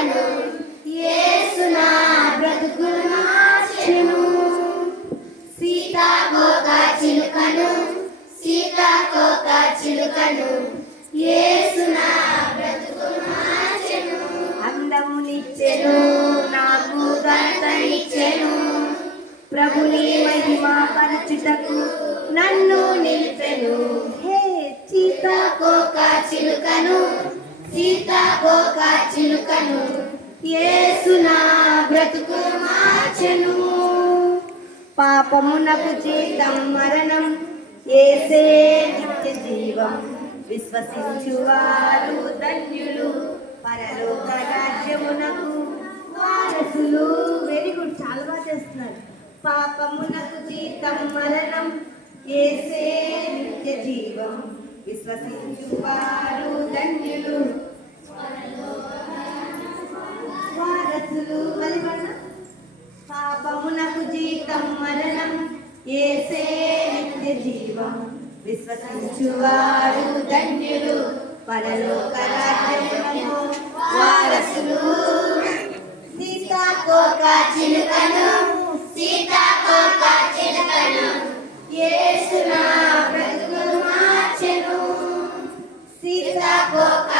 చిలుకను యేసు నా బ్రతుకును మార్చెను. సీతాకోక చిలుకను సీతాకోక చిలుకను యేసు నా బ్రతుకును మార్చెను. అందమునిచ్చెను నాకు ఘనతనిచ్చెను, ప్రభుని మహిమ పరచుటకు నన్ను నిలిపెను. హే సీతాకోక చిలుకను సీతాకోక చిలుకను యేసు నా బ్రతుకును మార్చెను. పాపమునకు జీతం మరణం, యేసే నిత్య జీవం, విశ్వసించువారు ధన్యులు, పరలోక రాజ్యమునకు వారసులు. వెరీ గుడ్, చాలా బాగా చేస్తున్నారు. పాపమునకు జీతం మరణం, యేసే నిత్య జీవం, విశ్వసించువారు ధన్యులు, వారసులు. పాపమునకు జీతం మరణం, యేసే నిత్య జీవం, విశ్వసించువారు ధన్యులు, పరలోక రాజ్యమునకు వారసులు. సీతాకోక చిలుకను సీతాకోక చిలుకను యేసు నా బ్రతుకును మార్చెను. సీతాకోక